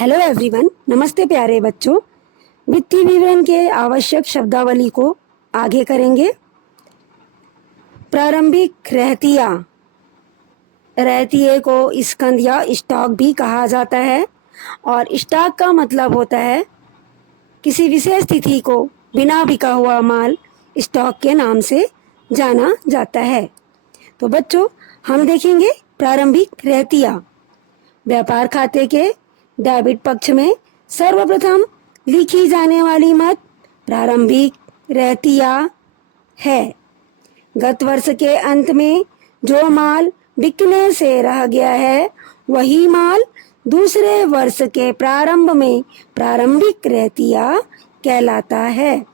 Hello everyone, नमस्ते प्यारे बच्चों। वित्तीय विवरण के आवश्यक शब्दावली को आगे करेंगे। प्रारंभिक रहतिया, रहतिये को स्कंद या स्टॉक भी कहा जाता है और स्टॉक का मतलब होता है किसी विशेष तिथि को बिना बिका हुआ माल स्टॉक के नाम से जाना जाता है। तो बच्चों, हम देखेंगे प्रारंभिक रहतिया। व्यापार खाते के डेबिट पक्ष में सर्वप्रथम लिखी जाने वाली मत प्रारंभिक रहतिया है। गत वर्ष के अंत में जो माल बिकने से रह गया है वही माल दूसरे वर्ष के प्रारंभ में प्रारंभिक रहतिया कहलाता है,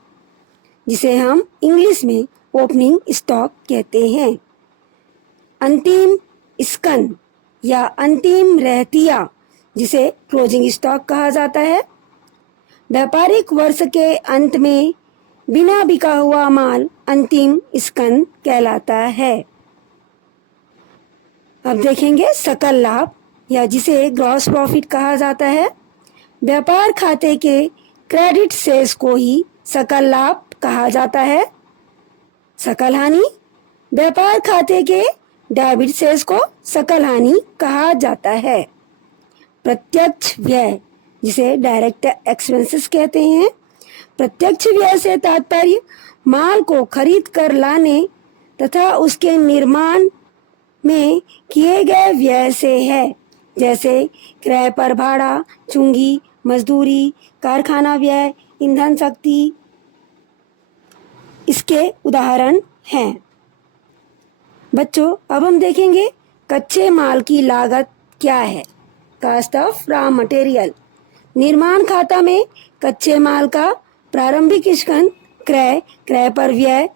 जिसे हम इंग्लिश में ओपनिंग स्टॉक कहते हैं। अंतिम स्कंद या अंतिम रहतिया, जिसे क्लोजिंग स्टॉक कहा जाता है, व्यापारिक वर्ष के अंत में बिना बिका हुआ माल अंतिम स्कंद कहलाता है। अब देखेंगे सकल लाभ, या जिसे ग्रॉस प्रॉफिट कहा जाता है। व्यापार खाते के क्रेडिट शेष को ही सकल लाभ कहा जाता है। सकल हानि, व्यापार खाते के डेबिट शेष को सकल हानि कहा जाता है। प्रत्यक्ष व्यय, जिसे डायरेक्ट एक्सपेंसेस कहते हैं। प्रत्यक्ष व्यय से तात्पर्य माल को खरीद कर लाने तथा उसके निर्माण में किए गए व्यय से है, जैसे क्रय पर भाड़ा, चुंगी, मजदूरी, कारखाना व्यय, ईंधन शक्ति इसके उदाहरण हैं। बच्चों, अब हम देखेंगे कच्चे माल की लागत क्या है। Cost of raw material. निर्माण खाता में कच्चे माल का प्रारंभिक स्कंद क्रय, क्रय पर व्यय,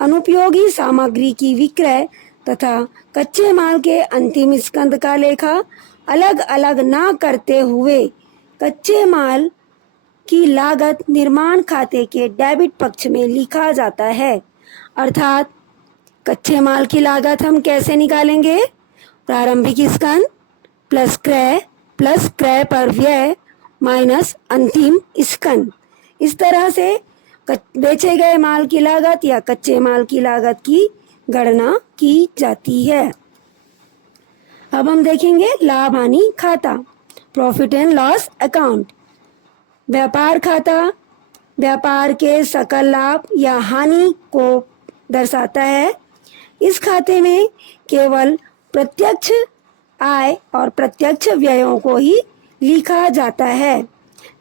अनुपयोगी सामग्री की विक्रय तथा कच्चे माल के अंतिम स्कंद का लेखा अलग अलग ना करते हुए कच्चे माल की लागत निर्माण खाते के डेबिट पक्ष में लिखा जाता है। अर्थात कच्चे माल की लागत हम कैसे निकालेंगे? प्रारंभिक स्कंद प्लस क्रय पर व्यय माइनस अंतिम स्कंद। इस तरह से बेचे गए माल की लागत या कच्चे माल की लागत की गणना की जाती है। अब हम देखेंगे लाभ हानि खाता, प्रॉफिट एंड लॉस अकाउंट। व्यापार खाता व्यापार के सकल लाभ या हानि को दर्शाता है। इस खाते में केवल प्रत्यक्ष आय और प्रत्यक्ष व्ययों को ही लिखा जाता है,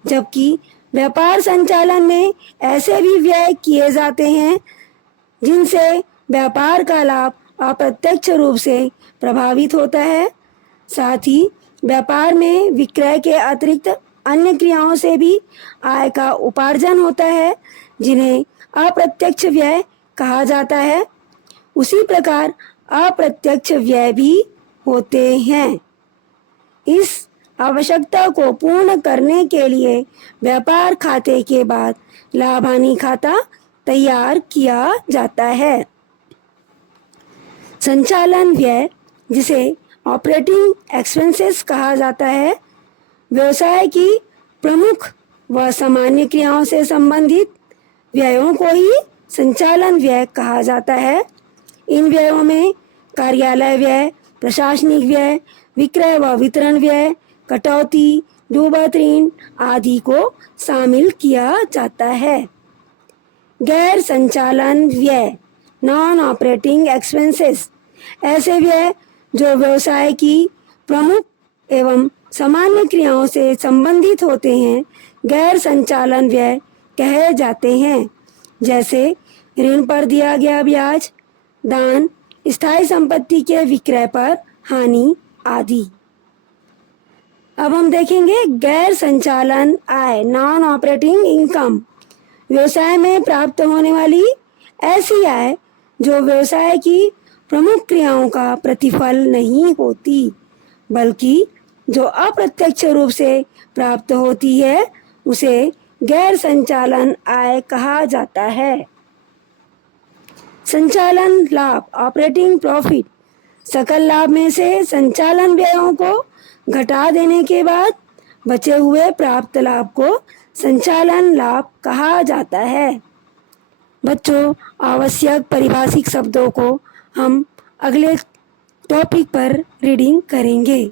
जबकि व्यापार संचालन में ऐसे भी व्यय किए जाते हैं जिनसे व्यापार का लाभ अप्रत्यक्ष रूप से प्रभावित होता है। साथ ही व्यापार में विक्रय के अतिरिक्त अन्य क्रियाओं से भी आय का उपार्जन होता है, जिन्हें अप्रत्यक्ष व्यय कहा जाता है। उसी प्रकार अप्रत्यक्ष व्यय भी होते हैं। इस आवश्यकता को पूर्ण करने के लिए व्यापार खाते के बाद लाभ हानि खाता तैयार किया जाता है। संचालन व्यय, जिसे ऑपरेटिंग एक्सपेंसेस कहा जाता है, व्यवसाय की प्रमुख व सामान्य क्रियाओं से संबंधित व्ययों को ही संचालन व्यय कहा जाता है। इन व्ययों में कार्यालय व्यय, प्रशासनिक व्यय, विक्रय व वितरण व्यय, कटौती, डूबत ऋण आदि को शामिल किया जाता है। गैर संचालन व्यय, नॉन ऑपरेटिंग एक्सपेंसेस, ऐसे व्यय जो व्यवसाय की प्रमुख एवं सामान्य क्रियाओं से संबंधित होते हैं, गैर संचालन व्यय कहे जाते हैं, जैसे ऋण पर दिया गया ब्याज, दान, स्थायी संपत्ति के विक्रय पर हानि आदि। अब हम देखेंगे गैर संचालन आय, नॉन ऑपरेटिंग इनकम। व्यवसाय में प्राप्त होने वाली ऐसी आय जो व्यवसाय की प्रमुख क्रियाओं का प्रतिफल नहीं होती, बल्कि जो अप्रत्यक्ष रूप से प्राप्त होती है, उसे गैर संचालन आय कहा जाता है। संचालन लाभ, ऑपरेटिंग प्रॉफिट, सकल लाभ में से संचालन व्ययों को घटा देने के बाद बचे हुए प्राप्त लाभ को संचालन लाभ कहा जाता है। बच्चों, आवश्यक पारिभाषिक शब्दों को हम अगले टॉपिक पर रीडिंग करेंगे।